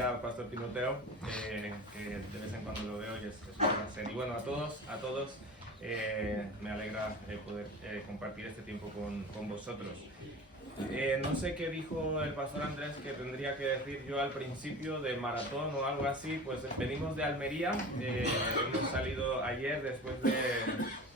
Al Pastor Timoteo, que de vez en cuando lo veo y es un placer. Y bueno, a todos me alegra poder compartir este tiempo con vosotros. No sé qué dijo el Pastor Andrés que tendría que decir yo al principio de maratón o algo así. Pues venimos de Almería, hemos salido ayer después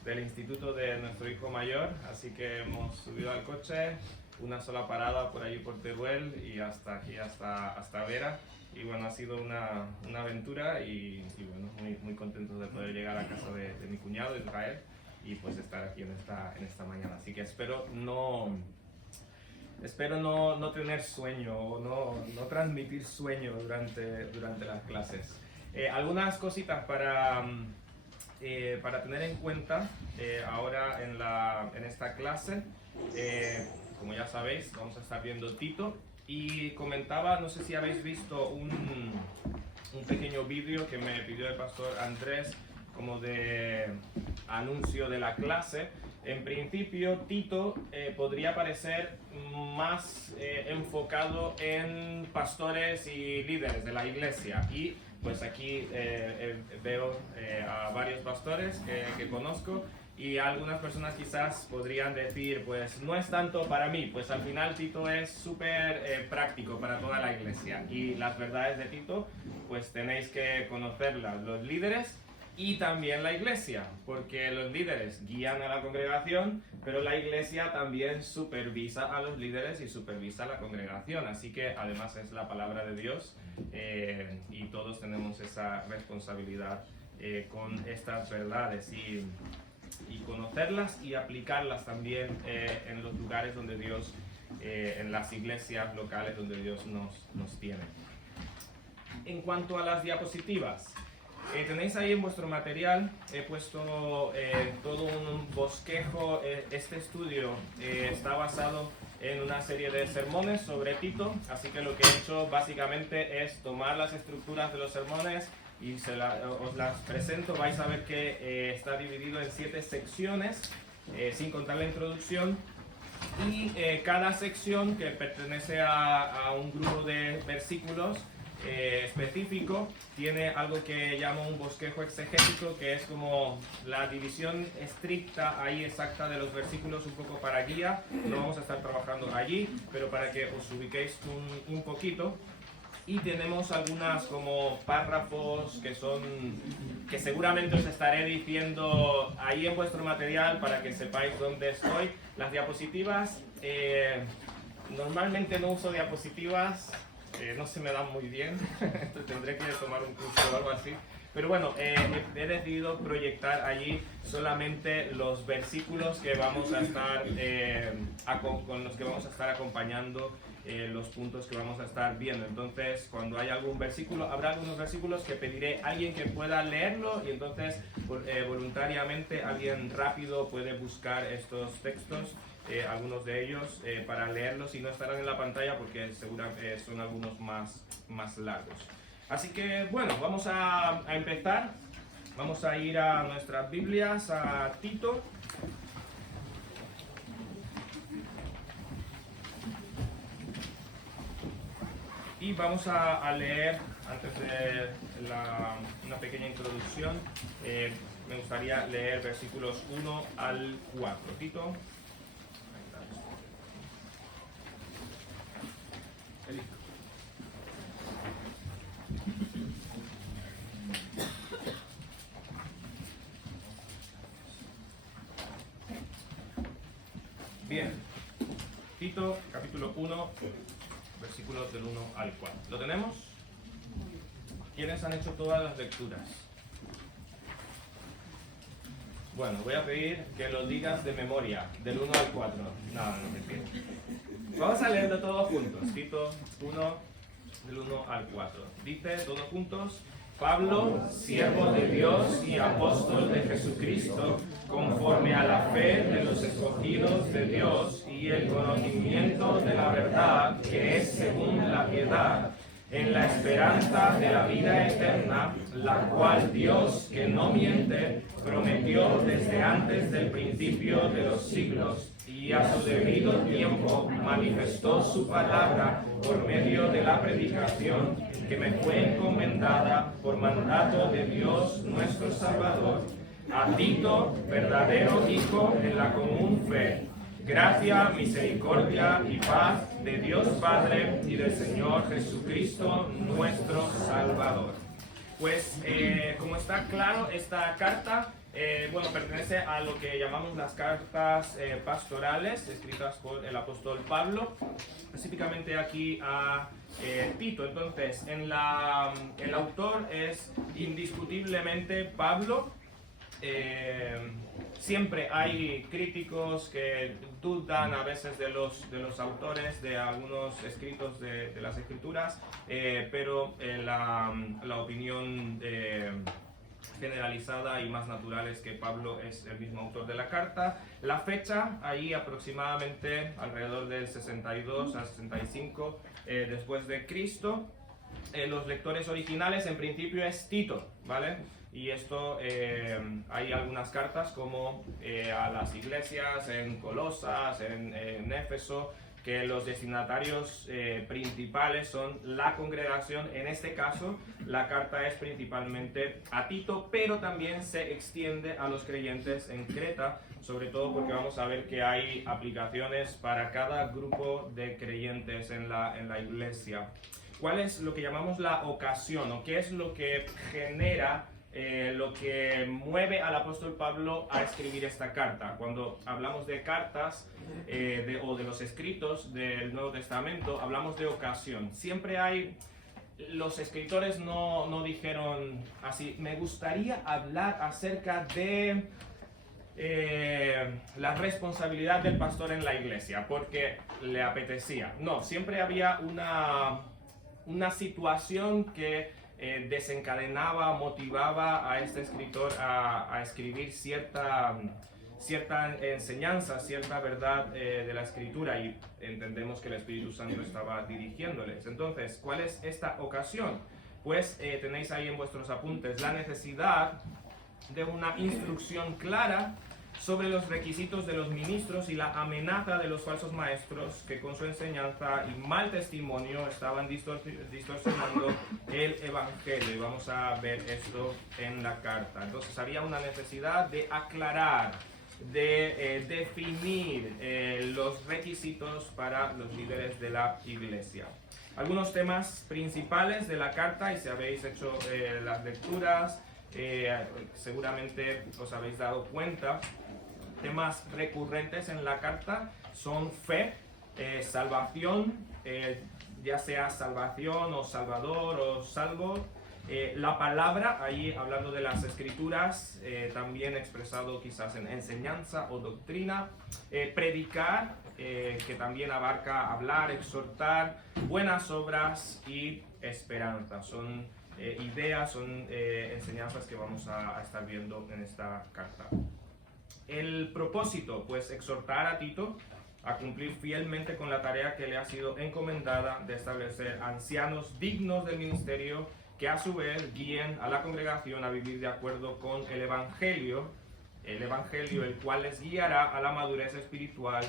del instituto de nuestro hijo mayor, así que hemos subido al coche, una sola parada por allí por Teruel y hasta aquí, hasta Vera. Y bueno, ha sido una aventura y bueno, muy contentos de poder llegar a casa de mi cuñado Israel y pues estar aquí en esta mañana. Así que espero no tener sueño o no transmitir sueño durante las clases. Algunas cositas para tener en cuenta ahora en esta clase. Como ya sabéis, vamos a estar viendo Tito. Y comentaba, no sé si habéis visto un pequeño vídeo que me pidió el pastor Andrés como de anuncio de la clase. En principio, Tito podría parecer más enfocado en pastores y líderes de la iglesia. Y pues aquí veo a varios pastores que conozco. Y algunas personas quizás podrían decir, pues no es tanto para mí, pues al final Tito es súper práctico para toda la iglesia. Y las verdades de Tito, pues tenéis que conocerlas, los líderes y también la iglesia, porque los líderes guían a la congregación, pero la iglesia también supervisa a los líderes y supervisa a la congregación. Así que además es la palabra de Dios y todos tenemos esa responsabilidad con estas verdades y conocerlas y aplicarlas también en los lugares donde Dios, en las iglesias locales donde Dios nos tiene. En cuanto a las diapositivas, tenéis ahí en vuestro material, he puesto todo un bosquejo. Este estudio está basado en una serie de sermones sobre Tito, así que lo que he hecho básicamente es tomar las estructuras de los sermones y os las presento. Vais a ver que está dividido en 7 secciones, sin contar la introducción, y cada sección, que pertenece a un grupo de versículos específico, tiene algo que llamo un bosquejo exegético, que es como la división estricta ahí exacta de los versículos, un poco para guía. No vamos a estar trabajando allí, pero para que os ubiquéis un poquito. Y tenemos algunas como párrafos que seguramente os estaré diciendo ahí en vuestro material para que sepáis dónde estoy. Las diapositivas, normalmente no uso diapositivas, no se me dan muy bien, tendré que tomar un curso o algo así. Pero bueno, he decidido proyectar allí solamente los versículos que vamos a estar, con los que vamos a estar acompañando los puntos que vamos a estar viendo. Entonces, cuando haya algún versículo, habrá algunos versículos que pediré a alguien que pueda leerlo, y entonces voluntariamente alguien rápido puede buscar estos textos, algunos de ellos, para leerlos, y no estarán en la pantalla porque seguramente son algunos más largos. Así que bueno, vamos a empezar. Vamos a ir a nuestras Biblias, a Tito. Y vamos a leer, antes de una pequeña introducción, me gustaría leer versículos 1 al 4. Tito. Bien, Tito, capítulo 1, versículos del 1 al 4. ¿Lo tenemos? ¿Quiénes han hecho todas las lecturas? Bueno, voy a pedir que lo digas de memoria, del 1 al 4. No mentira. Vamos a leerlo todos juntos. Tito 1, del 1 al 4. Dice todos juntos: Pablo, siervo de Dios y apóstol de Jesucristo, conforme a la fe de los escogidos de Dios y el conocimiento de la verdad que es según la piedad, en la esperanza de la vida eterna, la cual Dios, que no miente, prometió desde antes del principio de los siglos, y a su debido tiempo manifestó su palabra por medio de la predicación que me fue encomendada por mandato de Dios nuestro Salvador, a Tito, verdadero hijo en la común fe. Gracia, misericordia y paz de Dios Padre y del Señor Jesucristo nuestro Salvador. Pues como está claro, esta carta pertenece a lo que llamamos las cartas pastorales, escritas por el apóstol Pablo, específicamente aquí a Tito. Entonces, el autor es indiscutiblemente Pablo. Siempre hay críticos que dudan a veces de los autores de algunos escritos de las escrituras, pero la opinión generalizada y más natural es que Pablo es el mismo autor de la carta. La fecha, ahí aproximadamente alrededor del 62 al 65 después de Cristo. Los lectores originales en principio es Tito, ¿vale? Y esto, hay algunas cartas como a las iglesias en Colosas, en Éfeso, que los destinatarios principales son la congregación. En este caso, la carta es principalmente a Tito, pero también se extiende a los creyentes en Creta, sobre todo porque vamos a ver que hay aplicaciones para cada grupo de creyentes en la iglesia. ¿Cuál es lo que llamamos la ocasión, o qué es lo que genera, lo que mueve al apóstol Pablo a escribir esta carta? Cuando hablamos de cartas o de los escritos del Nuevo Testamento, hablamos de ocasión. Siempre hay, los escritores no dijeron así, me gustaría hablar acerca de la responsabilidad del pastor en la iglesia, porque le apetecía. No, siempre había una situación que desencadenaba, motivaba a este escritor a escribir cierta enseñanza, cierta verdad de la escritura, y entendemos que el Espíritu Santo estaba dirigiéndoles. Entonces, ¿cuál es esta ocasión? Pues tenéis ahí en vuestros apuntes la necesidad de una instrucción clara sobre los requisitos de los ministros y la amenaza de los falsos maestros que con su enseñanza y mal testimonio estaban distorsionando el Evangelio. Y vamos a ver esto en la carta. Entonces había una necesidad de aclarar, de definir los requisitos para los líderes de la iglesia. Algunos temas principales de la carta, y si habéis hecho las lecturas, seguramente os habéis dado cuenta. Temas recurrentes en la carta son fe, salvación, ya sea salvación o salvador o salvo, la palabra, ahí hablando de las escrituras, también expresado quizás en enseñanza o doctrina, predicar, que también abarca hablar, exhortar, buenas obras y esperanza. Son ideas, son enseñanzas que vamos a estar viendo en esta carta. El propósito, pues exhortar a Tito a cumplir fielmente con la tarea que le ha sido encomendada de establecer ancianos dignos del ministerio que a su vez guíen a la congregación a vivir de acuerdo con el Evangelio, el cual les guiará a la madurez espiritual,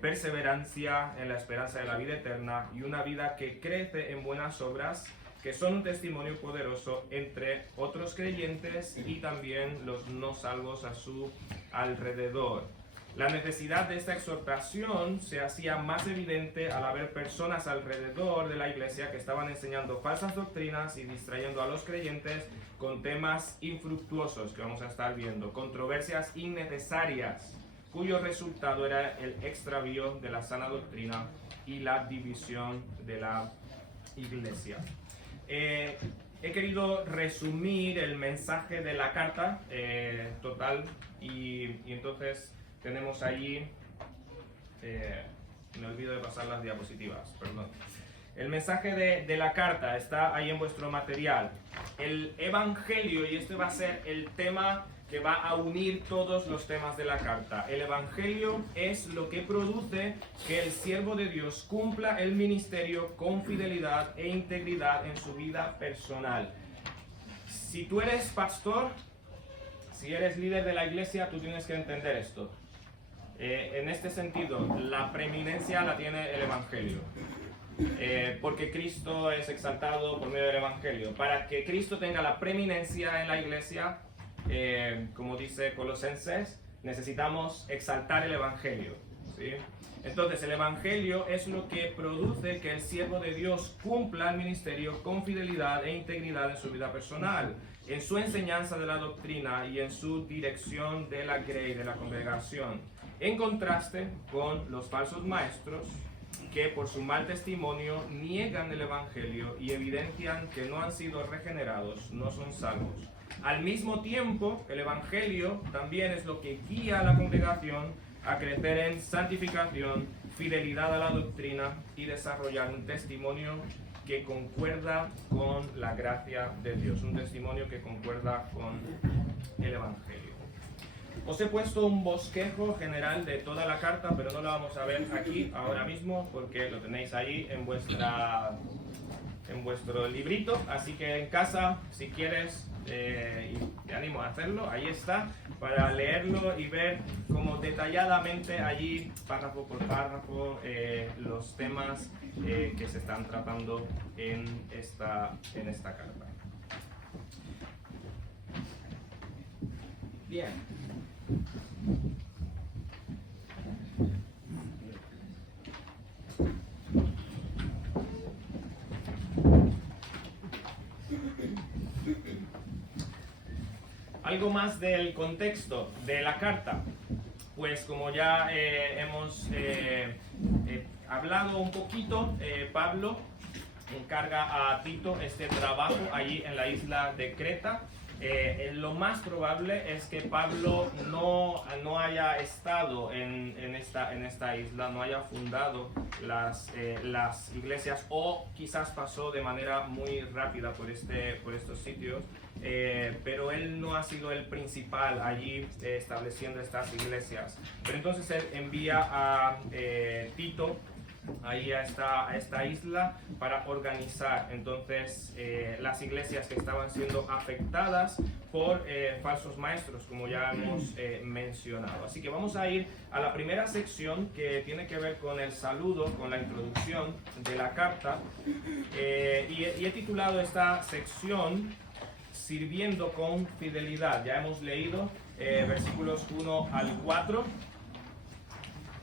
perseverancia en la esperanza de la vida eterna y una vida que crece en buenas obras, que son un testimonio poderoso entre otros creyentes y también los no salvos a su alrededor. La necesidad de esta exhortación se hacía más evidente al haber personas alrededor de la iglesia que estaban enseñando falsas doctrinas y distrayendo a los creyentes con temas infructuosos que vamos a estar viendo, controversias innecesarias, cuyo resultado era el extravío de la sana doctrina y la división de la iglesia. He querido resumir el mensaje de la carta total y entonces tenemos allí, me olvido de pasar las diapositivas, perdón. El mensaje de la carta está ahí en vuestro material. El Evangelio, y este va a ser el tema que va a unir todos los temas de la carta. El Evangelio es lo que produce que el siervo de Dios cumpla el ministerio con fidelidad e integridad en su vida personal. Si tú eres pastor, si eres líder de la iglesia, tú tienes que entender esto. En este sentido, la preeminencia la tiene el Evangelio. Porque Cristo es exaltado por medio del Evangelio. Para que Cristo tenga la preeminencia en la iglesia, como dice Colosenses, necesitamos exaltar el Evangelio, ¿sí? Entonces el Evangelio es lo que produce que el siervo de Dios cumpla el ministerio con fidelidad e integridad en su vida personal, en su enseñanza de la doctrina y en su dirección de la grey, de la congregación, en contraste con los falsos maestros que por su mal testimonio niegan el Evangelio y evidencian que no han sido regenerados, no son salvos. Al mismo tiempo, el Evangelio también es lo que guía a la congregación a crecer en santificación, fidelidad a la doctrina y desarrollar un testimonio que concuerda con la gracia de Dios, un testimonio que concuerda con el Evangelio. Os he puesto un bosquejo general de toda la carta, pero no lo vamos a ver aquí ahora mismo porque lo tenéis ahí en vuestro librito, así que en casa, si quieres, y te animo a hacerlo, ahí está, para leerlo y ver como detalladamente allí, párrafo por párrafo, los temas que se están tratando en esta carta. Bien. Algo más del contexto de la carta. Pues como ya hemos hablado un poquito, Pablo encarga a Tito este trabajo allí en la isla de Creta. Lo más probable es que Pablo no haya estado en esta isla, no haya fundado las iglesias, o quizás pasó de manera muy rápida por estos sitios, pero él no ha sido el principal allí estableciendo estas iglesias. Pero entonces él envía a Tito ahí a esta isla para organizar entonces las iglesias que estaban siendo afectadas por falsos maestros, como ya hemos mencionado. Así que vamos a ir a la primera sección, que tiene que ver con el saludo, con la introducción de la carta, y he titulado esta sección Sirviendo con fidelidad. Ya hemos leído versículos 1 al 4,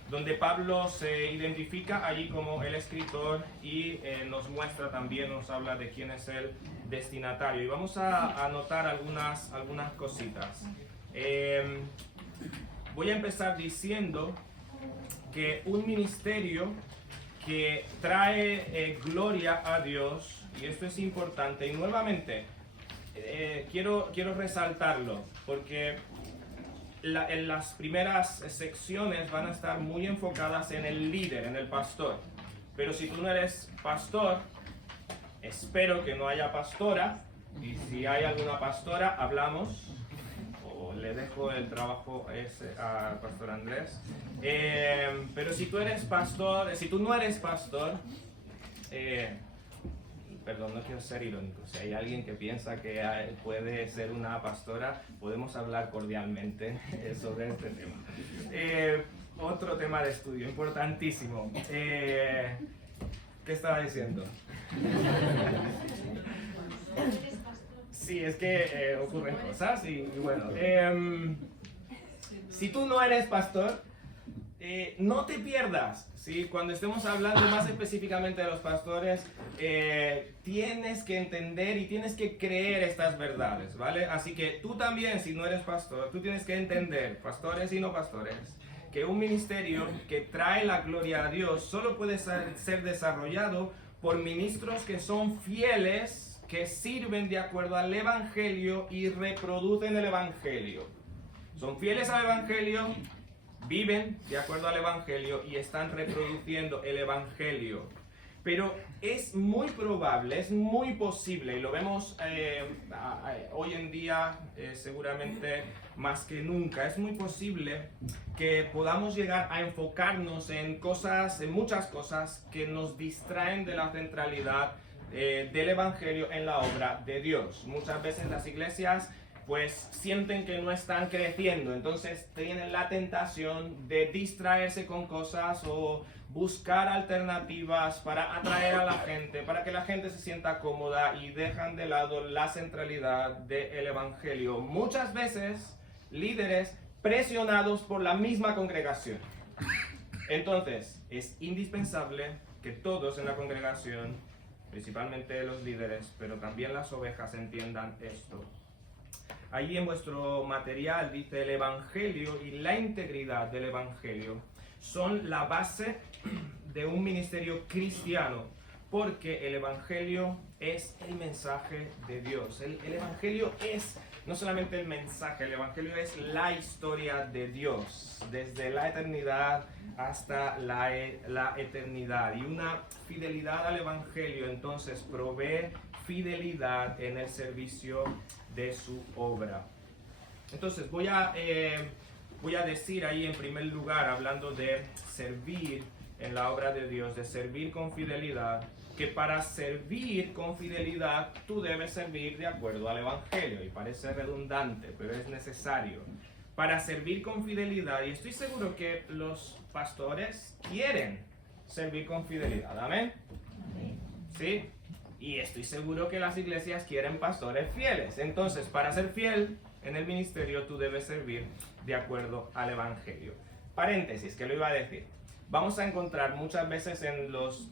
donde Pablo se identifica allí como el escritor y nos muestra también, nos habla de quién es el destinatario. Y vamos a anotar algunas cositas. Voy a empezar diciendo que un ministerio que trae gloria a Dios, y esto es importante, y nuevamente quiero resaltarlo, porque en las primeras secciones van a estar muy enfocadas en el líder, en el pastor. Pero si tú no eres pastor, espero que no haya pastora, y si hay alguna pastora, hablamos, o le dejo el trabajo al pastor Andrés. Pero si tú eres pastor, si tú no eres pastor, perdón, no quiero ser irónico, si hay alguien que piensa que puede ser una pastora, podemos hablar cordialmente sobre este tema. Otro tema de estudio importantísimo. ¿Qué estaba diciendo? Sí, es que ocurren cosas y bueno. Si tú no eres pastor, no te pierdas, ¿sí? Cuando estemos hablando más específicamente de los pastores, tienes que entender y tienes que creer estas verdades, ¿vale? Así que tú también, si no eres pastor, tú tienes que entender, pastores y no pastores, que un ministerio que trae la gloria a Dios solo puede ser desarrollado por ministros que son fieles, que sirven de acuerdo al Evangelio y reproducen el Evangelio. Son fieles al Evangelio, viven de acuerdo al Evangelio y están reproduciendo el Evangelio. Pero es muy probable, es muy posible, y lo vemos hoy en día seguramente más que nunca, es muy posible que podamos llegar a enfocarnos en muchas cosas que nos distraen de la centralidad del Evangelio en la obra de Dios. Muchas veces las iglesias pues sienten que no están creciendo, entonces tienen la tentación de distraerse con cosas o buscar alternativas para atraer a la gente, para que la gente se sienta cómoda y dejan de lado la centralidad del Evangelio. Muchas veces líderes presionados por la misma congregación. Entonces es indispensable que todos en la congregación, principalmente los líderes, pero también las ovejas, entiendan esto. Allí en vuestro material dice: el Evangelio y la integridad del Evangelio son la base de un ministerio cristiano, porque el Evangelio es el mensaje de Dios. El Evangelio es no solamente el mensaje, el Evangelio es la historia de Dios, desde la eternidad hasta la eternidad. Y una fidelidad al Evangelio entonces provee fidelidad en el servicio de su obra. Entonces voy a decir ahí en primer lugar, hablando de servir en la obra de Dios, de servir con fidelidad, que para servir con fidelidad tú debes servir de acuerdo al Evangelio. Y parece redundante, pero es necesario. Para servir con fidelidad, y estoy seguro que los pastores quieren servir con fidelidad. ¿Amén? ¿Sí? Y estoy seguro que las iglesias quieren pastores fieles. Entonces, para ser fiel en el ministerio, tú debes servir de acuerdo al Evangelio. Paréntesis, que lo iba a decir. Vamos a encontrar muchas veces en los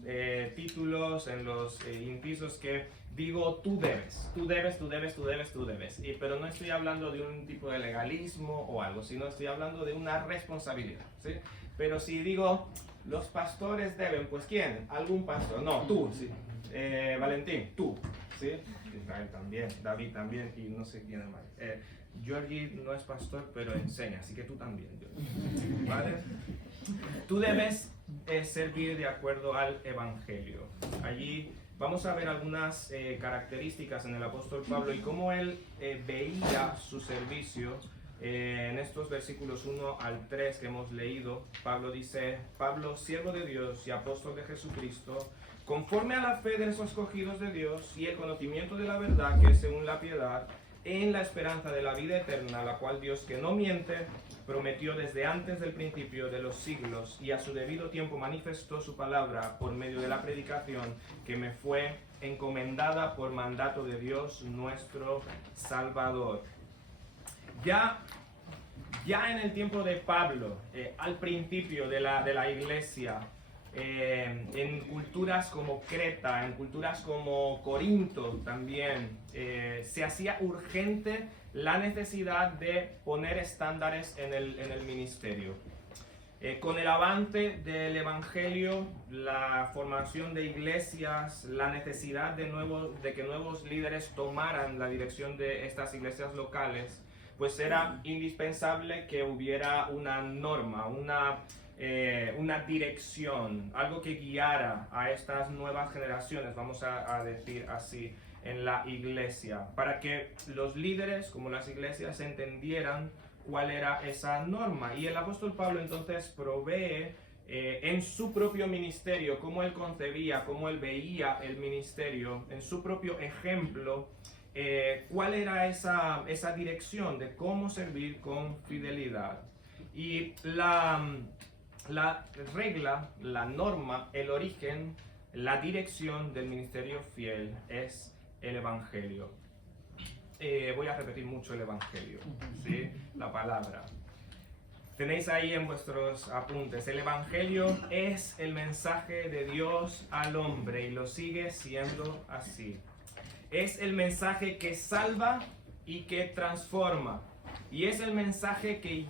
títulos, en los incisos que digo tú debes, tú debes, tú debes, tú debes, tú debes. Pero no estoy hablando de un tipo de legalismo o algo, sino estoy hablando de una responsabilidad, ¿sí? Pero si digo los pastores deben, pues ¿quién? ¿Algún pastor? No, tú, ¿sí? Valentín, tú, ¿sí? Israel también, David también y no sé quién más. Georgie no es pastor, pero enseña, así que tú también, Georgie. ¿Vale? Tú debes servir de acuerdo al Evangelio. Allí vamos a ver algunas características en el apóstol Pablo y cómo él veía su servicio. En estos versículos 1 al 3 que hemos leído, Pablo dice: Pablo, siervo de Dios y apóstol de Jesucristo, conforme a la fe de los escogidos de Dios y el conocimiento de la verdad que es según la piedad, en la esperanza de la vida eterna, la cual Dios, que no miente, prometió desde antes del principio de los siglos, y a su debido tiempo manifestó su palabra por medio de la predicación que me fue encomendada por mandato de Dios nuestro Salvador. Ya en el tiempo de Pablo, al principio de la iglesia, en culturas como Creta, en culturas como Corinto también, se hacía urgente la necesidad de poner estándares en el ministerio. Con el avance del Evangelio, la formación de iglesias, la necesidad de que nuevos líderes tomaran la dirección de estas iglesias locales, pues era indispensable que hubiera una norma, una dirección, algo que guiara a estas nuevas generaciones, vamos a decir así, en la iglesia, para que los líderes, como las iglesias, entendieran cuál era esa norma. Y el apóstol Pablo entonces provee en su propio ministerio, cómo él concebía, cómo él veía el ministerio, en su propio ejemplo, cuál era esa dirección de cómo servir con fidelidad. Y la regla, la norma, el origen, la dirección del ministerio fiel es el Evangelio. Voy a repetir mucho el Evangelio, ¿sí? La palabra. Tenéis ahí en vuestros apuntes: el Evangelio es el mensaje de Dios al hombre y lo sigue siendo así. Es el mensaje que salva y que transforma. Y es el mensaje que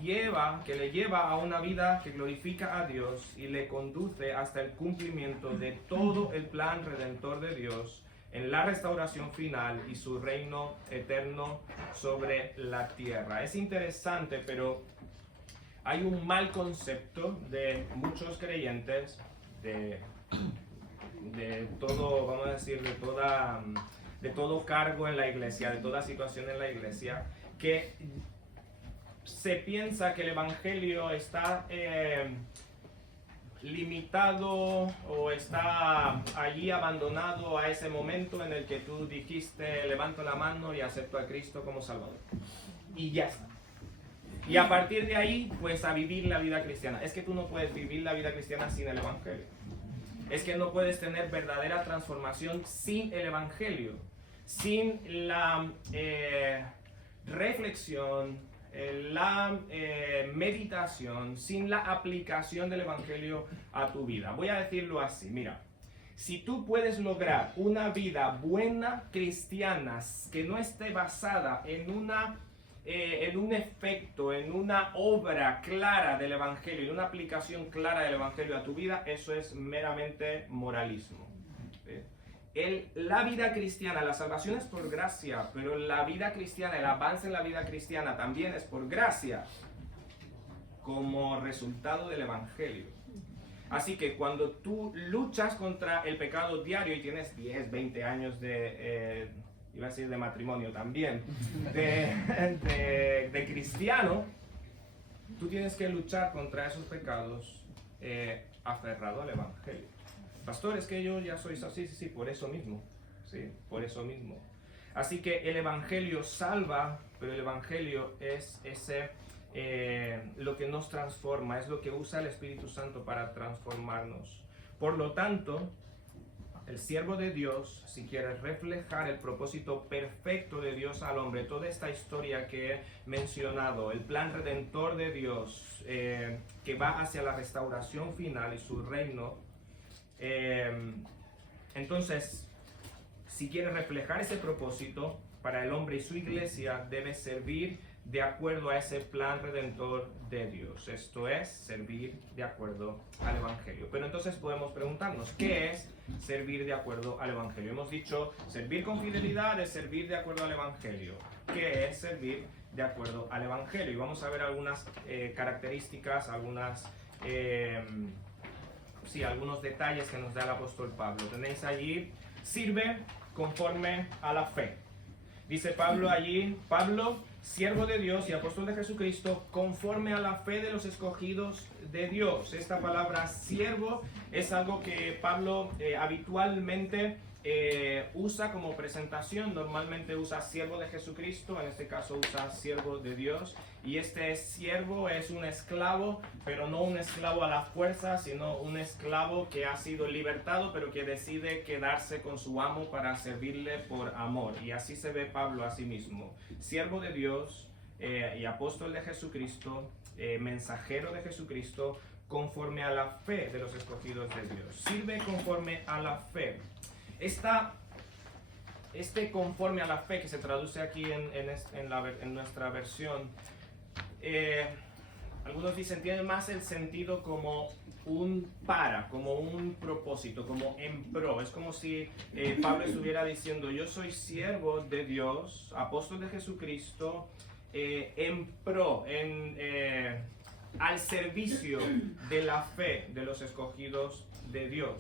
le lleva a una vida que glorifica a Dios y le conduce hasta el cumplimiento de todo el plan redentor de Dios en la restauración final y su reino eterno sobre la tierra. Es interesante, pero hay un mal concepto de muchos creyentes, de todo, vamos a decir, de todo cargo en la iglesia, de toda situación en la iglesia, que se piensa que el Evangelio está limitado o está allí abandonado a ese momento en el que tú dijiste levanto la mano y acepto a Cristo como Salvador. Y ya está. Y a partir de ahí, pues a vivir la vida cristiana. Es que tú no puedes vivir la vida cristiana sin el Evangelio. Es que no puedes tener verdadera transformación sin el Evangelio. Sin la reflexión, la meditación, sin la aplicación del Evangelio a tu vida. Voy a decirlo así, mira. Si tú puedes lograr una vida buena cristiana que no esté basada en un efecto, en una obra clara del Evangelio, en una aplicación clara del Evangelio a tu vida, eso es meramente moralismo. La vida cristiana, la salvación es por gracia, pero la vida cristiana, el avance en la vida cristiana también es por gracia, como resultado del Evangelio. Así que cuando tú luchas contra el pecado diario y tienes 10, 20 años iba a decir de matrimonio también, de cristiano, tú tienes que luchar contra esos pecados aferrado al Evangelio. Pastor, es que yo ya soy así, sí, por eso mismo, sí, por eso mismo. Así que el Evangelio salva, pero el Evangelio es lo que nos transforma, es lo que usa el Espíritu Santo para transformarnos. Por lo tanto, el siervo de Dios, si quiere reflejar el propósito perfecto de Dios al hombre, toda esta historia que he mencionado, el plan redentor de Dios, que va hacia la restauración final y su reino, entonces, si quiere reflejar ese propósito para el hombre y su iglesia, debe servir de acuerdo a ese plan redentor de Dios. Esto es, servir de acuerdo al Evangelio. Pero entonces podemos preguntarnos, ¿qué es servir de acuerdo al Evangelio? Hemos dicho, servir con fidelidad es servir de acuerdo al Evangelio. ¿Qué es servir de acuerdo al Evangelio? Y vamos a ver algunas características, algunos detalles que nos da el apóstol Pablo. Tenéis allí, sirve conforme a la fe. Dice Pablo allí, Pablo, siervo de Dios y apóstol de Jesucristo, conforme a la fe de los escogidos de Dios. Esta palabra siervo es algo que Pablo habitualmente usa como presentación. Normalmente usa siervo de Jesucristo, en este caso usa siervo de Dios. Y este siervo es un esclavo, pero no un esclavo a la fuerza, sino un esclavo que ha sido libertado, pero que decide quedarse con su amo para servirle por amor. Y así se ve Pablo a sí mismo. Siervo de Dios y apóstol de Jesucristo, mensajero de Jesucristo, conforme a la fe de los escogidos de Dios. Sirve conforme a la fe. Conforme a la fe que se traduce aquí en nuestra versión, algunos dicen tiene más el sentido como como un propósito, como en pro. Es como si Pablo estuviera diciendo, yo soy siervo de Dios, apóstol de Jesucristo, en pro, al servicio de la fe de los escogidos de Dios.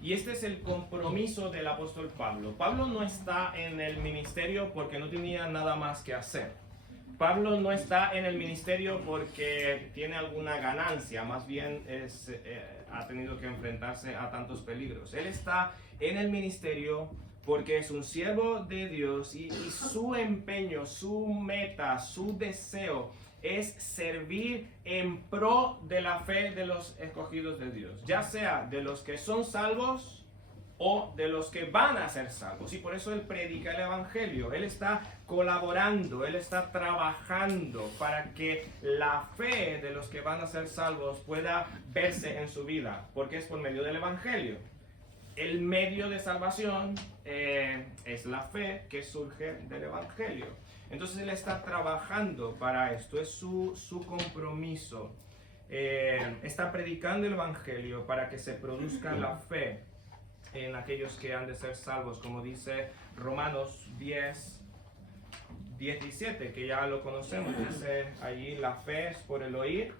Y este es el compromiso del apóstol Pablo. Pablo no está en el ministerio porque no tenía nada más que hacer. Pablo no está en el ministerio porque tiene alguna ganancia, más bien ha tenido que enfrentarse a tantos peligros. Él está en el ministerio porque es un siervo de Dios y su empeño, su meta, su deseo es servir en pro de la fe de los escogidos de Dios, ya sea de los que son salvos o de los que van a ser salvos. Y por eso él predica el Evangelio. Él está colaborando, él está trabajando para que la fe de los que van a ser salvos pueda verse en su vida, porque es por medio del Evangelio. El medio de salvación es la fe que surge del Evangelio. Entonces él está trabajando para esto, es su compromiso. Está predicando el Evangelio para que se produzca la fe en aquellos que han de ser salvos, como dice Romanos 10:17, que ya lo conocemos. Dice allí, la fe es por el oír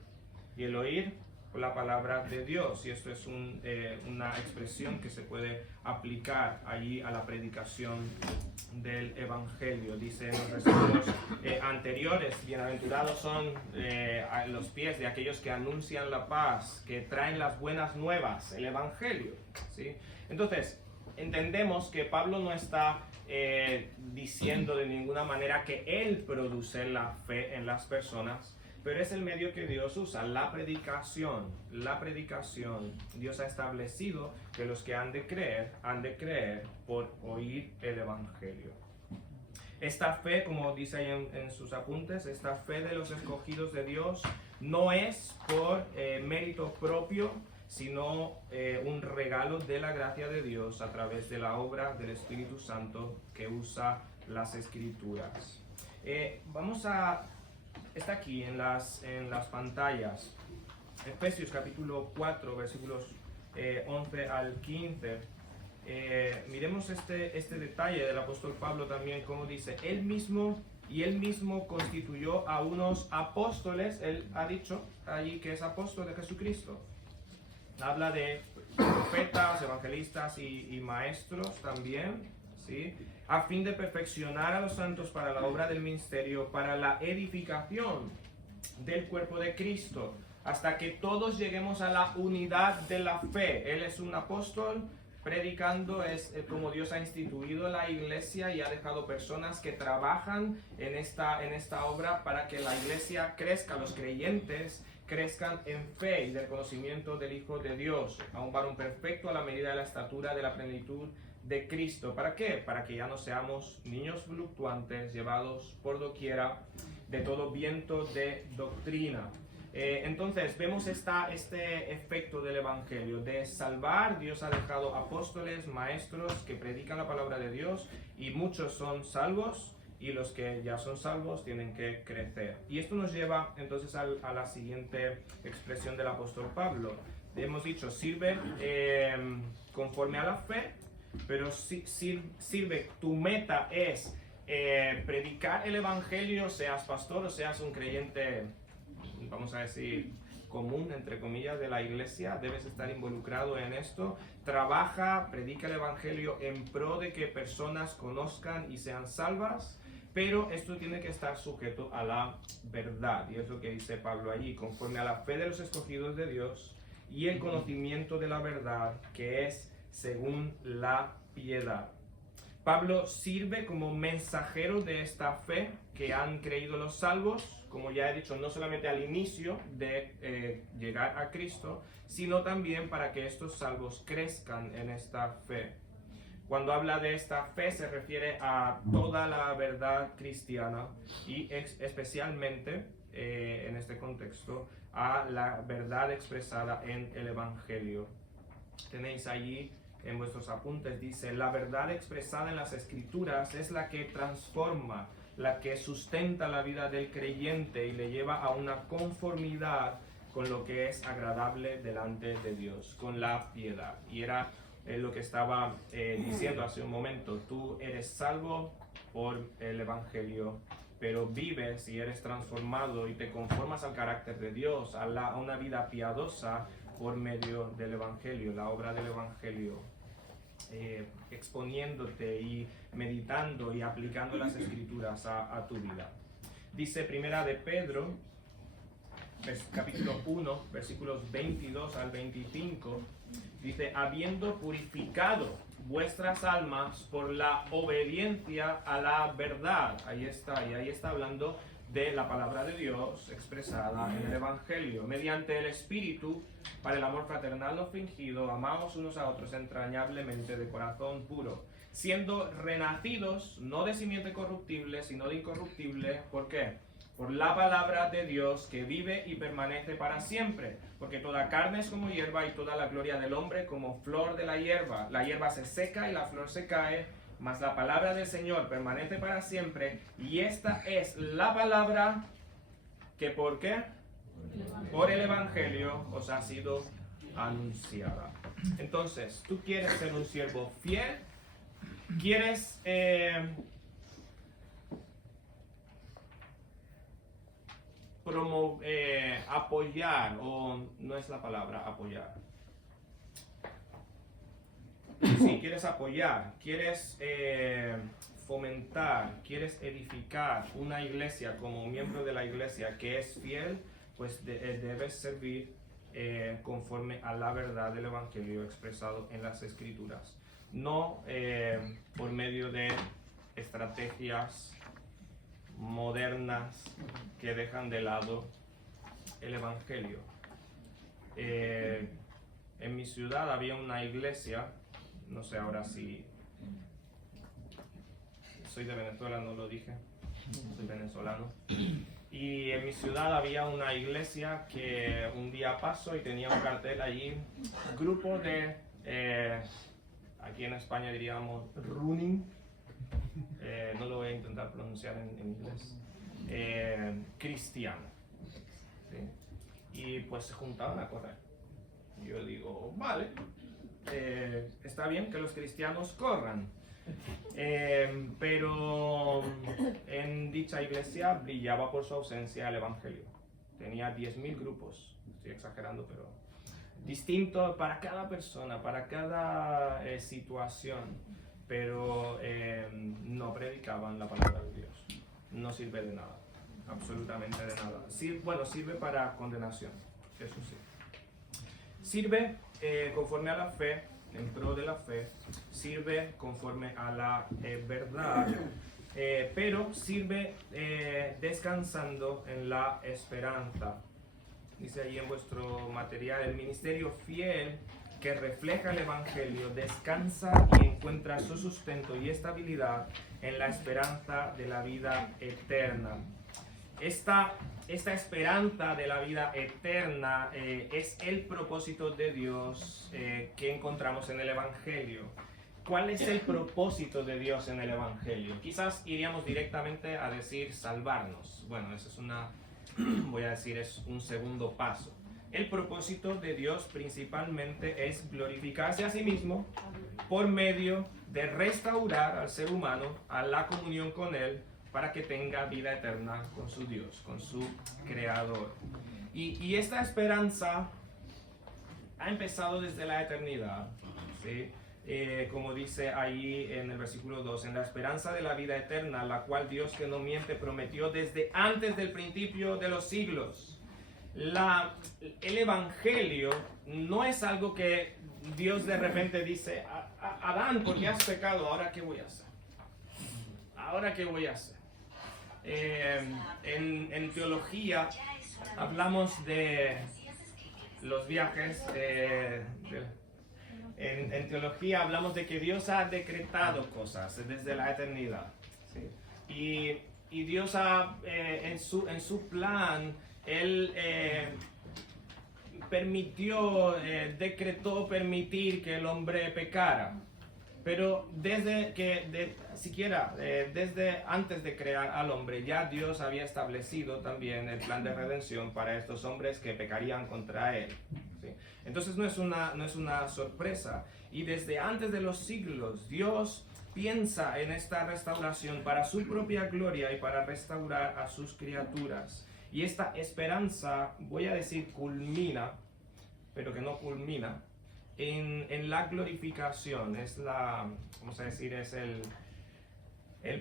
y el oír con la palabra de Dios. Y esto es una expresión que se puede aplicar allí a la predicación del Evangelio. Dice en los versículos anteriores: bienaventurados son a los pies de aquellos que anuncian la paz, que traen las buenas nuevas, el Evangelio, ¿sí? Entonces, entendemos que Pablo no está diciendo de ninguna manera que él produce la fe en las personas, pero es el medio que Dios usa, la predicación. Dios ha establecido que los que han de creer por oír el Evangelio. Esta fe, como dice ahí en sus apuntes, esta fe de los escogidos de Dios no es por mérito propio, sino un regalo de la gracia de Dios a través de la obra del Espíritu Santo que usa las Escrituras. Está aquí en las pantallas, Efesios capítulo 4, versículos 11 al 15. Miremos este detalle del apóstol Pablo también, como dice: él mismo constituyó a unos apóstoles. Él ha dicho allí que es apóstol de Jesucristo. Habla de profetas, evangelistas y maestros también, ¿sí? A fin de perfeccionar a los santos para la obra del ministerio, para la edificación del cuerpo de Cristo, hasta que todos lleguemos a la unidad de la fe. Él es un apóstol predicando, es como Dios ha instituido la iglesia y ha dejado personas que trabajan en esta obra para que la iglesia crezca, los creyentes crezcan en fe y del conocimiento del Hijo de Dios, a un varón perfecto a la medida de la estatura de la plenitud de Cristo. ¿Para qué? Para que ya no seamos niños fluctuantes, llevados por doquiera de todo viento de doctrina. Entonces vemos este efecto del Evangelio de salvar. Dios ha dejado apóstoles, maestros que predican la palabra de Dios, y muchos son salvos, y los que ya son salvos tienen que crecer. Y esto nos lleva entonces a la siguiente expresión del apóstol Pablo. Hemos dicho, sirve conforme a la fe, pero sirve, tu meta es predicar el Evangelio, seas pastor o seas un creyente, vamos a decir, común, entre comillas, de la iglesia. Debes estar involucrado en esto. Trabaja, predica el Evangelio en pro de que personas conozcan y sean salvas, pero esto tiene que estar sujeto a la verdad, y es lo que dice Pablo allí: conforme a la fe de los escogidos de Dios y el conocimiento de la verdad, que es según la piedad. Pablo sirve como mensajero de esta fe que han creído los salvos, como ya he dicho, no solamente al inicio de llegar a Cristo, sino también para que estos salvos crezcan en esta fe. Cuando habla de esta fe se refiere a toda la verdad cristiana y especialmente en este contexto a la verdad expresada en el Evangelio. Tenéis allí en vuestros apuntes, dice: la verdad expresada en las Escrituras es la que transforma, la que sustenta la vida del creyente y le lleva a una conformidad con lo que es agradable delante de Dios, con la piedad. Y era lo que estaba diciendo hace un momento: tú eres salvo por el Evangelio, pero vives y eres transformado y te conformas al carácter de Dios, a una vida piadosa por medio del Evangelio, la obra del Evangelio, exponiéndote y meditando y aplicando las Escrituras a tu vida. Dice Primera de Pedro, capítulo 1, versículos 22 al 25, dice: habiendo purificado vuestras almas por la obediencia a la verdad. Ahí está hablando de la palabra de Dios expresada en el Evangelio, mediante el Espíritu, para el amor fraternal no fingido, amaos unos a otros entrañablemente de corazón puro, siendo renacidos no de simiente corruptible, sino de incorruptible. ¿Por qué? Por la palabra de Dios, que vive y permanece para siempre. Porque toda carne es como hierba, y toda la gloria del hombre como flor de la hierba. La hierba se seca y la flor se cae, mas la palabra del Señor permanece para siempre. Y esta es la palabra que, ¿por qué? Por el Evangelio os ha sido anunciada. Entonces, tú quieres ser un siervo fiel, quieres apoyar, o no es la palabra apoyar. Si quieres apoyar, quieres fomentar, quieres edificar una iglesia como miembro de la iglesia que es fiel, pues debes servir conforme a la verdad del Evangelio expresado en las Escrituras. No por medio de estrategias modernas que dejan de lado el Evangelio. En mi ciudad había una iglesia, no sé ahora si soy de Venezuela, no lo dije, soy venezolano. Y en mi ciudad había una iglesia que un día pasó y tenía un cartel allí, grupo de, aquí en España diríamos running, no lo voy a intentar pronunciar en inglés, cristiano. ¿Sí? Y pues se juntaban a correr. Y yo digo, vale, está bien que los cristianos corran. Pero en dicha iglesia brillaba por su ausencia el Evangelio. Tenía 10.000 grupos, estoy exagerando, pero distinto para cada persona, para cada situación, pero no predicaban la palabra de Dios. No sirve de nada, absolutamente de nada. Bueno, sirve para condenación, eso sí. Sirve conforme a la fe, en pro de la fe, sirve conforme a la verdad, pero sirve descansando en la esperanza. Dice ahí en vuestro material, el ministerio fiel que refleja el Evangelio descansa y encuentra su sustento y estabilidad en la esperanza de la vida eterna. Esta esperanza de la vida eterna es el propósito de Dios que encontramos en el Evangelio. ¿Cuál es el propósito de Dios en el Evangelio? Quizás iríamos directamente a decir salvarnos. Bueno, eso es voy a decir, es un segundo paso. El propósito de Dios principalmente es glorificarse a sí mismo por medio de restaurar al ser humano a la comunión con Él, para que tenga vida eterna con su Dios, con su Creador. Y esta esperanza ha empezado desde la eternidad, ¿sí? Como dice ahí en el versículo 2, en la esperanza de la vida eterna, la cual Dios que no miente prometió desde antes del principio de los siglos. El Evangelio no es algo que Dios de repente dice, Adán, ¿por qué has pecado? ¿Ahora qué voy a hacer? ¿Ahora qué voy a hacer? En teología hablamos de los viajes, en teología hablamos de que Dios ha decretado cosas desde la eternidad, ¿sí? Y Dios en su plan, Él decretó permitir que el hombre pecara. Pero desde antes de crear al hombre, ya Dios había establecido también el plan de redención para estos hombres que pecarían contra Él, ¿sí? Entonces no es una sorpresa. Y desde antes de los siglos, Dios piensa en esta restauración para su propia gloria y para restaurar a sus criaturas. Y esta esperanza, voy a decir, culmina, pero que no culmina, en la glorificación. Es vamos a decir, es el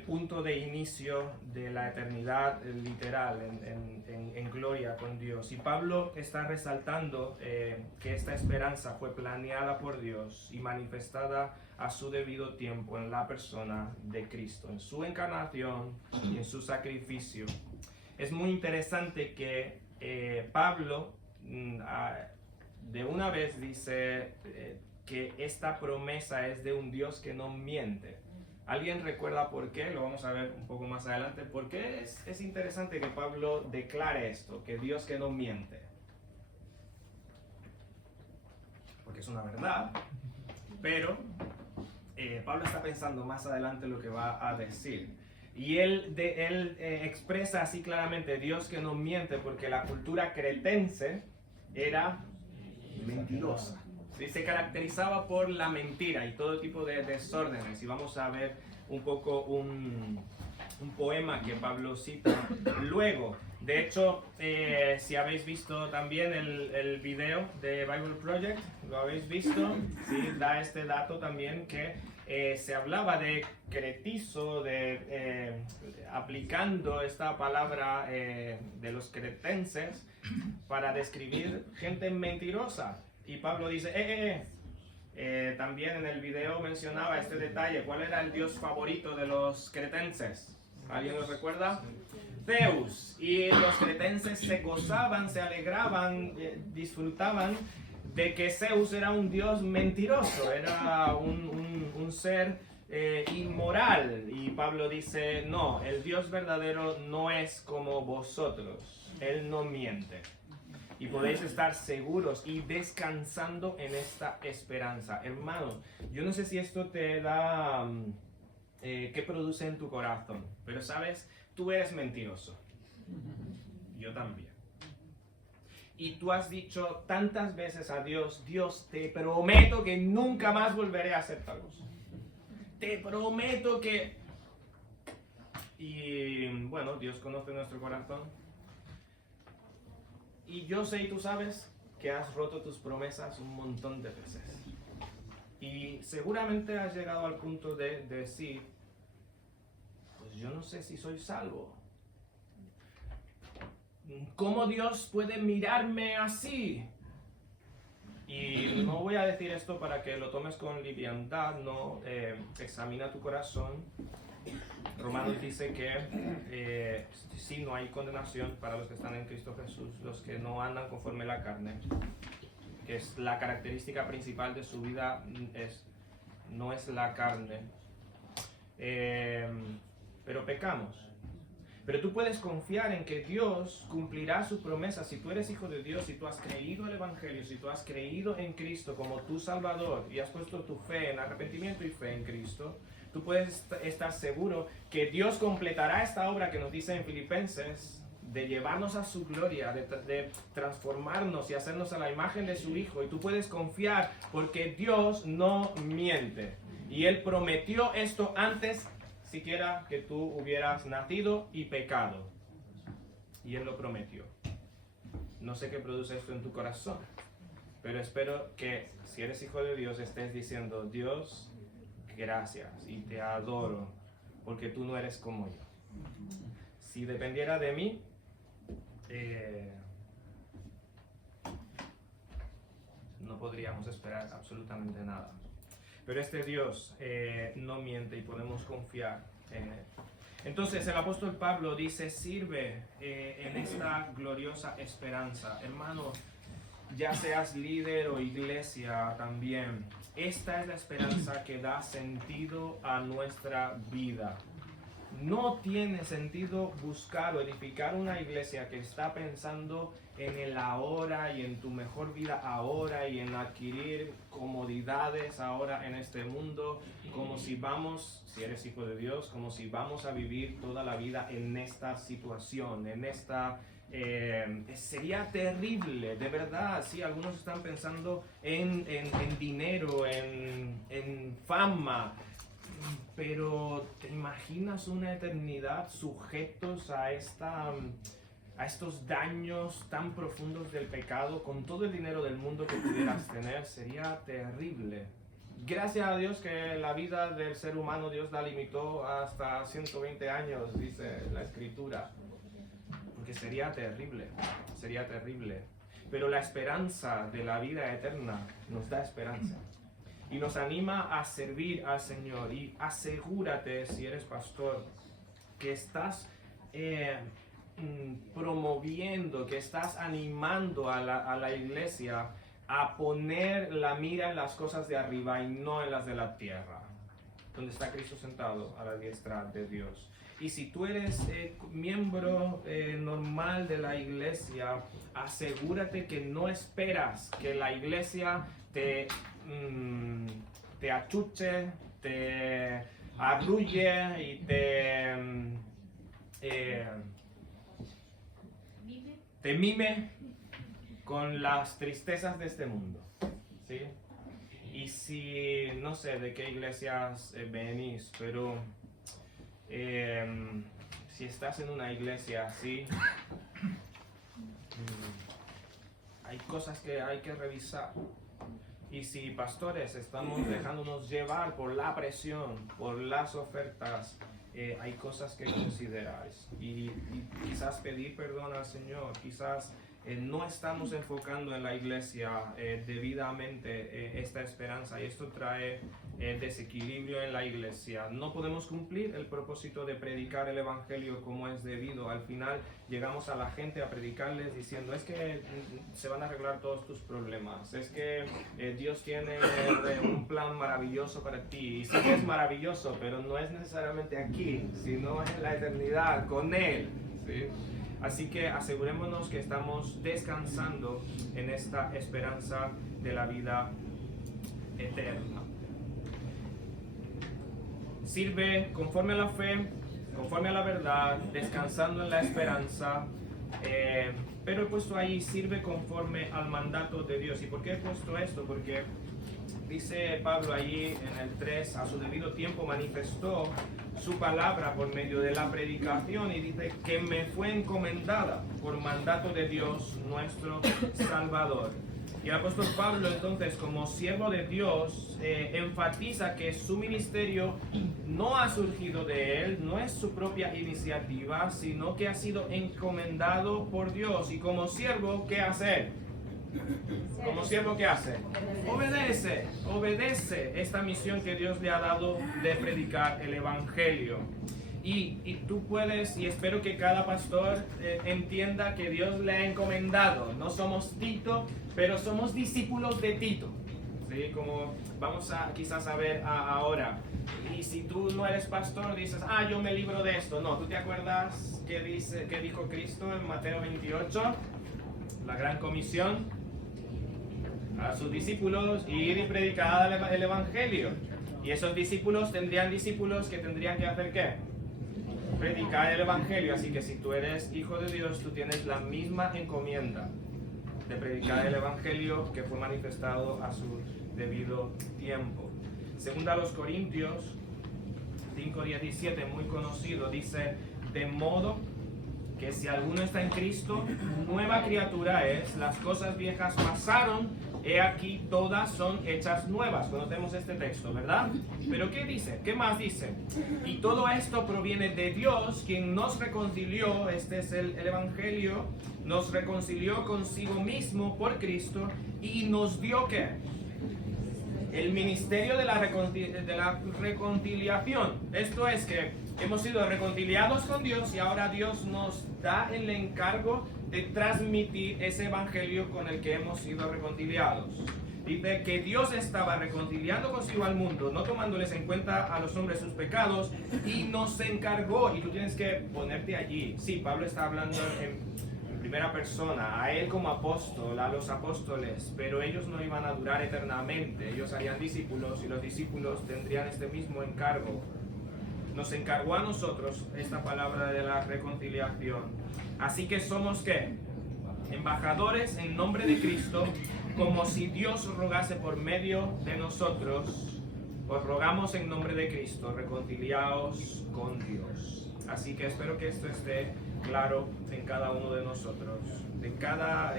punto de inicio de la eternidad literal, en gloria con Dios. Y Pablo está resaltando que esta esperanza fue planeada por Dios y manifestada a su debido tiempo en la persona de Cristo, en su encarnación y en su sacrificio. Es muy interesante que Pablo de una vez dice que esta promesa es de un Dios que no miente. ¿Alguien recuerda por qué? Lo vamos a ver un poco más adelante. ¿Por qué es interesante que Pablo declare esto, que Dios que no miente? Porque es una verdad, pero Pablo está pensando más adelante lo que va a decir. Y él expresa así claramente Dios que no miente, porque la cultura cretense era mentirosa. ¿Sí? Se caracterizaba por la mentira y todo tipo de desórdenes. Y vamos a ver un poco un poema que Pablo cita luego. De hecho, si habéis visto también el video de Bible Project, ¿lo habéis visto? Sí, da este dato también que se hablaba de cretizo, aplicando esta palabra de los cretenses para describir gente mentirosa. Y Pablo dice, también en el video mencionaba este detalle. ¿Cuál era el dios favorito de los cretenses? ¿Alguien lo recuerda? Zeus. Y los cretenses se gozaban, se alegraban, disfrutaban de que Zeus era un dios mentiroso, era un ser inmoral. Y Pablo dice, no, el Dios verdadero no es como vosotros, Él no miente. Y podéis estar seguros y descansando en esta esperanza. Hermano, yo no sé si esto te da, qué produce en tu corazón, pero sabes, tú eres mentiroso. Yo también. Y tú has dicho tantas veces a Dios, Dios, te prometo que nunca más volveré a hacer tal cosa. Te prometo que... Y bueno, Dios conoce nuestro corazón. Y yo sé y tú sabes que has roto tus promesas un montón de veces. Y seguramente has llegado al punto de decir, pues yo no sé si soy salvo. ¿Cómo Dios puede mirarme así? Y no voy a decir esto para que lo tomes con liviandad, no, examina tu corazón. Romanos dice que sí, no hay condenación para los que están en Cristo Jesús, los que no andan conforme a la carne, que es la característica principal de su vida, no es la carne, pero pecamos. Pero tú puedes confiar en que Dios cumplirá su promesa. Si tú eres hijo de Dios, si tú has creído el Evangelio, si tú has creído en Cristo como tu Salvador y has puesto tu fe en arrepentimiento y fe en Cristo, tú puedes estar seguro que Dios completará esta obra que nos dice en Filipenses, de llevarnos a su gloria, de transformarnos y hacernos a la imagen de su Hijo. Y tú puedes confiar porque Dios no miente. Y Él prometió esto antes siquiera que tú hubieras nacido y pecado. Y Él lo prometió. No sé qué produce esto en tu corazón, pero espero que si eres hijo de Dios estés diciendo, Dios, gracias y te adoro porque tú no eres como yo. Si dependiera de mí, no podríamos esperar absolutamente nada. Pero este Dios no miente y podemos confiar en Él. Entonces el apóstol Pablo dice, sirve en esta gloriosa esperanza. Hermano, ya seas líder o iglesia también, esta es la esperanza que da sentido a nuestra vida. No tiene sentido buscar o edificar una iglesia que está pensando en el ahora y en tu mejor vida ahora y en adquirir comodidades ahora en este mundo, como si vamos, si eres hijo de Dios, como si vamos a vivir toda la vida en esta situación, en esta... sería terrible, de verdad. Sí, algunos están pensando en dinero, en fama, pero ¿te imaginas una eternidad sujetos a estos daños tan profundos del pecado con todo el dinero del mundo que pudieras tener? Sería terrible. Gracias a Dios que la vida del ser humano Dios la limitó hasta 120 años, dice la Escritura. Porque sería terrible, sería terrible. Pero la esperanza de la vida eterna nos da esperanza. Y nos anima a servir al Señor. Y asegúrate, si eres pastor, que estás promoviendo, que estás animando a la iglesia a poner la mira en las cosas de arriba y no en las de la tierra, donde está Cristo sentado a la diestra de Dios. Y si tú eres miembro normal de la iglesia, asegúrate que no esperas que la iglesia te achuche, te arrulle y te mime con las tristezas de este mundo, ¿sí? Y si, no sé de qué iglesias venís, pero si estás en una iglesia así, hay cosas que hay que revisar. Y si pastores estamos dejándonos llevar por la presión, por las ofertas, hay cosas que considerar. Y quizás pedir perdón al Señor, quizás no estamos enfocando en la iglesia debidamente esta esperanza, y esto trae desequilibrio en la iglesia. No podemos cumplir el propósito de predicar el evangelio como es debido. Al final llegamos a la gente a predicarles diciendo: es que se van a arreglar todos tus problemas, es que Dios tiene un plan maravilloso para ti. Y sí que es maravilloso, pero no es necesariamente aquí, sino en la eternidad con Él, ¿sí? Así que asegurémonos que estamos descansando en esta esperanza de la vida eterna. Sirve conforme a la fe, conforme a la verdad, descansando en la esperanza, pero he puesto ahí: sirve conforme al mandato de Dios. ¿Y por qué he puesto esto? Porque dice Pablo allí en el 3, a su debido tiempo manifestó su palabra por medio de la predicación, y dice que me fue encomendada por mandato de Dios nuestro Salvador. Y el apóstol Pablo, entonces, como siervo de Dios, enfatiza que su ministerio no ha surgido de él, no es su propia iniciativa, sino que ha sido encomendado por Dios. Y como siervo, ¿qué hace? Como siervo, ¿qué hace? Obedece esta misión que Dios le ha dado de predicar el evangelio. Y tú puedes, y espero que cada pastor entienda que Dios le ha encomendado. No somos Tito, pero somos discípulos de Tito, ¿sí? Como vamos a quizás a ver ahora. Y si tú no eres pastor, dices: yo me libro de esto. No, ¿tú te acuerdas qué dijo Cristo en Mateo 28? La gran comisión a sus discípulos: ir y predicar el evangelio. Y esos discípulos tendrían discípulos que tendrían que hacer ¿qué? Predicar el evangelio. Así que si tú eres hijo de Dios, tú tienes la misma encomienda de predicar el evangelio que fue manifestado a su debido tiempo. Segunda a los Corintios 5:17, muy conocido, dice: de modo que si alguno está en Cristo, nueva criatura es, las cosas viejas pasaron, he aquí todas son hechas nuevas. Conocemos este texto, ¿verdad? Pero ¿qué dice? ¿Qué más dice? Y todo esto proviene de Dios, quien nos reconcilió, este es el evangelio, nos reconcilió consigo mismo por Cristo y nos dio ¿qué? El ministerio de la reconciliación. Esto es que hemos sido reconciliados con Dios y ahora Dios nos da el encargo de transmitir ese evangelio con el que hemos sido reconciliados. Dice que Dios estaba reconciliando consigo al mundo, no tomándoles en cuenta a los hombres sus pecados, y nos encargó. Y tú tienes que ponerte allí. Sí, Pablo está hablando en primera persona, a él como apóstol, a los apóstoles, pero ellos no iban a durar eternamente. Ellos harían discípulos y los discípulos tendrían este mismo encargo. Nos encargó a nosotros esta palabra de la reconciliación. Así que somos ¿qué? Embajadores en nombre de Cristo, como si Dios rogase por medio de nosotros. Os rogamos en nombre de Cristo, reconciliaos con Dios. Así que espero que esto esté claro en cada uno de nosotros, de cada,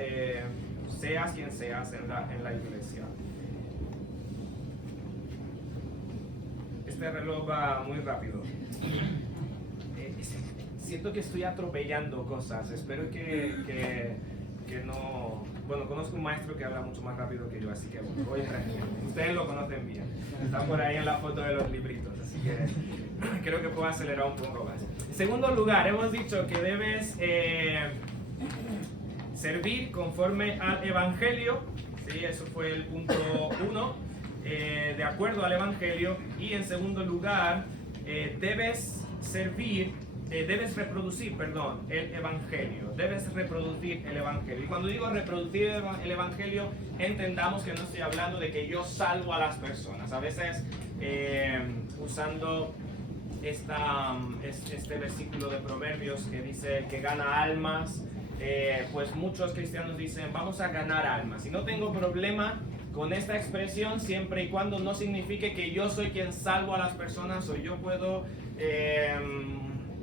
seas quien seas en la iglesia. Este reloj va muy rápido. Siento que estoy atropellando cosas. Espero que no... Bueno, conozco un maestro que habla mucho más rápido que yo, así que bueno, voy tranquilo. Ustedes lo conocen bien. Está por ahí en la foto de los libritos, así que creo que puedo acelerar un poco más. En segundo lugar, hemos dicho que debes servir conforme al Evangelio. Sí, eso fue el punto 1. De acuerdo al Evangelio. Y en segundo lugar, debes reproducir el Evangelio. Debes reproducir el Evangelio. Y cuando digo reproducir el Evangelio, entendamos que no estoy hablando de que yo salvo a las personas. A veces, usando este versículo de Proverbios que dice que gana almas, pues muchos cristianos dicen: vamos a ganar almas. Y no tengo problema con esta expresión siempre y cuando no signifique que yo soy quien salvo a las personas, o yo puedo,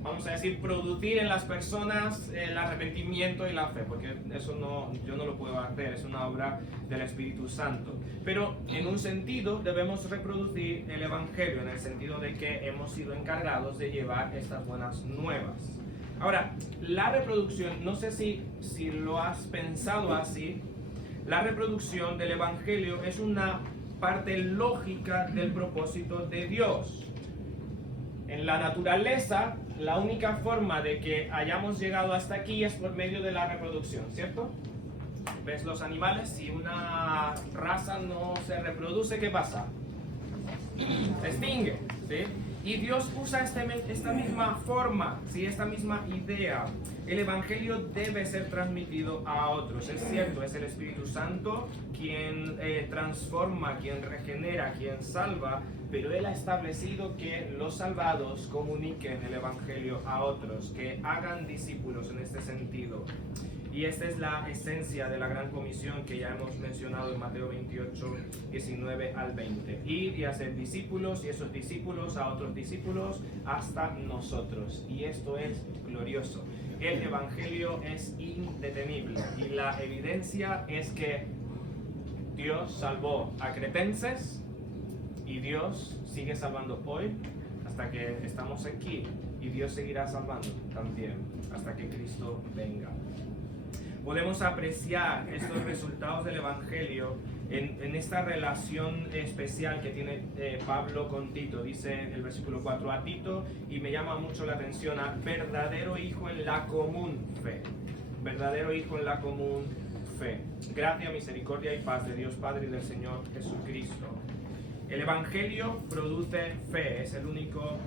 vamos vamos a decir, producir en las personas el arrepentimiento y la fe, porque eso no, yo no lo puedo hacer, es una obra del Espíritu Santo. Pero en un sentido debemos reproducir el Evangelio, en el sentido de que hemos sido encargados de llevar estas buenas nuevas. Ahora, la reproducción, no sé si lo has pensado así, la reproducción del Evangelio es una parte lógica del propósito de Dios. En la naturaleza, la única forma de que hayamos llegado hasta aquí es por medio de la reproducción, ¿cierto? ¿Ves los animales? Si una raza no se reproduce, ¿qué pasa? Se extingue, ¿sí? Y Dios usa esta misma forma, ¿sí? Esta misma idea. El Evangelio debe ser transmitido a otros. Es cierto, es el Espíritu Santo quien transforma, quien regenera, quien salva, pero Él ha establecido que los salvados comuniquen el Evangelio a otros, que hagan discípulos en este sentido. Y esta es la esencia de la gran comisión que ya hemos mencionado en Mateo 28, 19 al 20. Ir y hacer discípulos, y esos discípulos a otros discípulos hasta nosotros. Y esto es glorioso. El Evangelio es indetenible y la evidencia es que Dios salvó a cretenses y Dios sigue salvando hoy hasta que estamos aquí, y Dios seguirá salvando también hasta que Cristo venga. Podemos apreciar estos resultados del Evangelio en esta relación especial que tiene Pablo con Tito. Dice el versículo 4, a Tito, y me llama mucho la atención, a verdadero hijo en la común fe. Verdadero hijo en la común fe. Gracia, misericordia y paz de Dios Padre y del Señor Jesucristo. El Evangelio produce fe, es el único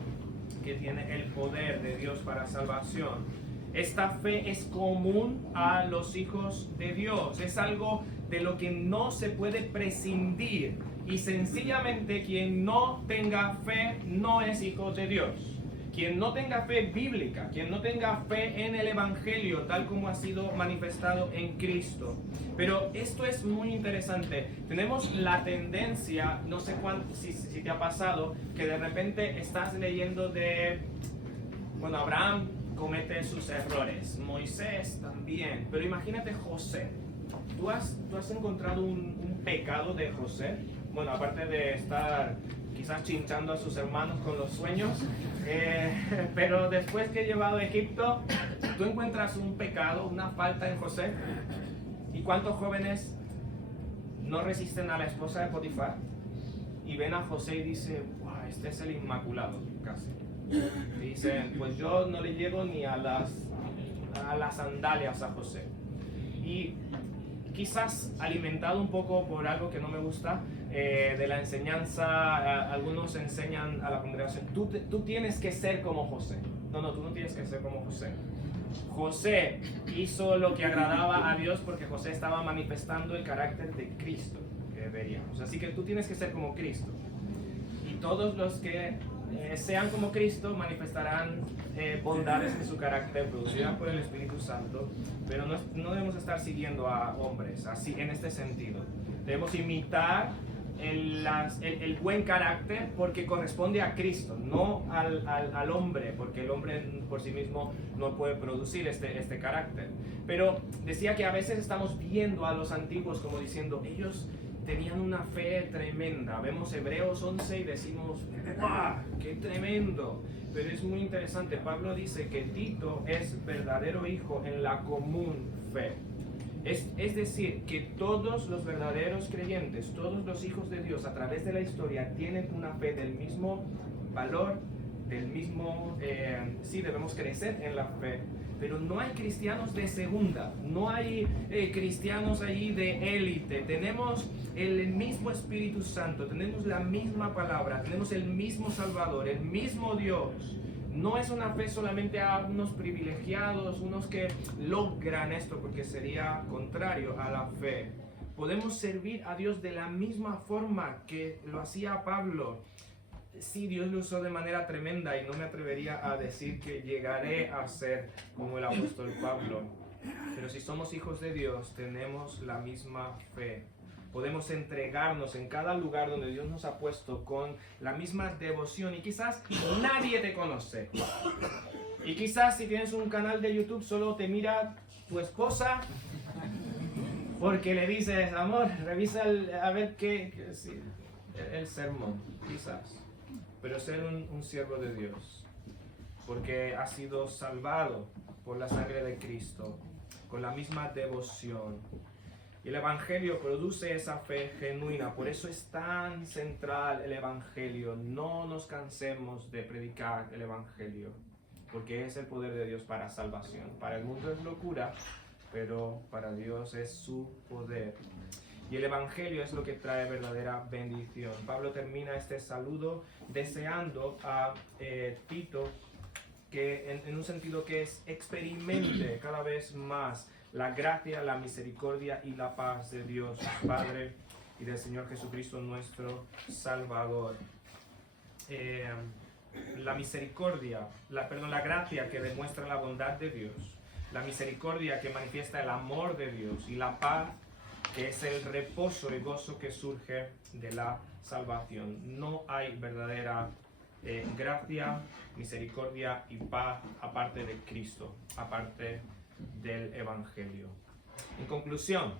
que tiene el poder de Dios para salvación. Esta fe es común a los hijos de Dios, es algo de lo que no se puede prescindir, y sencillamente quien no tenga fe no es hijo de Dios. Quien no tenga fe bíblica, quien no tenga fe en el Evangelio tal como ha sido manifestado en Cristo. Pero esto es muy interesante. Tenemos la tendencia, no sé si te ha pasado, que de repente estás leyendo de, bueno, Abraham comete sus errores, Moisés también, pero imagínate José. ¿Tú has encontrado un pecado de José? Bueno, aparte de estar quizás chinchando a sus hermanos con los sueños, pero después que he llevado a Egipto, ¿tú encuentras un pecado, una falta en José? ¿Y cuántos jóvenes no resisten a la esposa de Potifar y ven a José y dicen, wow, este es el Inmaculado, casi? Y dicen, pues yo no le llego ni a las sandalias a José. Y quizás alimentado un poco por algo que no me gusta de la enseñanza, algunos enseñan a la congregación, tú tienes que ser como José. No, tú no tienes que ser como José. José hizo lo que agradaba a Dios porque José estaba manifestando el carácter de Cristo que veríamos. Así que tú tienes que ser como Cristo. Y todos los que sean como Cristo manifestarán bondades en su carácter producidas por el Espíritu Santo, pero no debemos estar siguiendo a hombres así en este sentido. Debemos imitar el buen carácter porque corresponde a Cristo, no al hombre, porque el hombre por sí mismo no puede producir este carácter. Pero decía que a veces estamos viendo a los antiguos como diciendo, ellos tenían una fe tremenda. Vemos Hebreos 11 y decimos, ¡guau! ¡Qué tremendo! Pero es muy interesante. Pablo dice que Tito es verdadero hijo en la común fe. Es decir, que todos los verdaderos creyentes, todos los hijos de Dios a través de la historia tienen una fe del mismo valor, del mismo... sí, debemos crecer en la fe. Pero no hay cristianos de segunda, no hay cristianos allí de élite. Tenemos el mismo Espíritu Santo, tenemos la misma palabra, tenemos el mismo Salvador, el mismo Dios. No es una fe solamente a unos privilegiados, unos que logran esto, porque sería contrario a la fe. Podemos servir a Dios de la misma forma que lo hacía Pablo. Sí, Dios lo usó de manera tremenda y no me atrevería a decir que llegaré a ser como el apóstol Pablo. Pero si somos hijos de Dios, tenemos la misma fe. Podemos entregarnos en cada lugar donde Dios nos ha puesto con la misma devoción. Y quizás nadie te conoce. Y Y quizás si tienes un canal de YouTube solo te mira tu esposa porque le dices, amor, revisa a ver sí, el sermón, quizás. Pero ser un siervo de Dios, porque ha sido salvado por la sangre de Cristo, con la misma devoción. Y el Evangelio produce esa fe genuina, por eso es tan central el Evangelio. No nos cansemos de predicar el Evangelio, porque es el poder de Dios para salvación. Para el mundo es locura, pero para Dios es su poder. Y el Evangelio es lo que trae verdadera bendición. Pablo termina este saludo deseando a Tito que en un sentido que experimente cada vez más la gracia, la misericordia y la paz de Dios Padre y del Señor Jesucristo nuestro Salvador. La misericordia, la gracia que demuestra la bondad de Dios, la misericordia que manifiesta el amor de Dios y la paz que es el reposo y gozo que surge de la salvación. No hay verdadera gracia, misericordia y paz aparte de Cristo, aparte del Evangelio. En conclusión,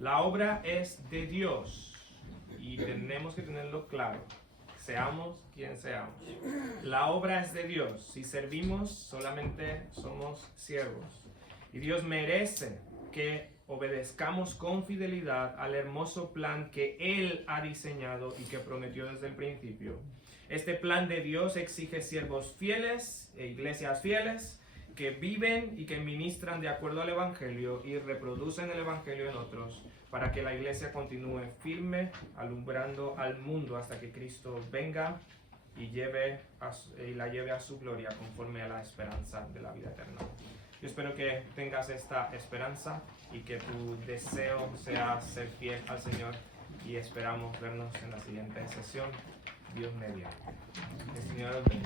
la obra es de Dios y tenemos que tenerlo claro, seamos quien seamos. La obra es de Dios. Si servimos, solamente somos siervos. Y Dios merece que obedezcamos con fidelidad al hermoso plan que Él ha diseñado y que prometió desde el principio. Este plan de Dios exige siervos fieles e iglesias fieles que viven y que ministran de acuerdo al Evangelio y reproducen el Evangelio en otros para que la iglesia continúe firme, alumbrando al mundo hasta que Cristo venga y la lleve a su gloria conforme a la esperanza de la vida eterna. Yo espero que tengas esta esperanza y que tu deseo sea ser fiel al Señor, y esperamos vernos en la siguiente sesión, Dios mediante. El Señor os bendiga.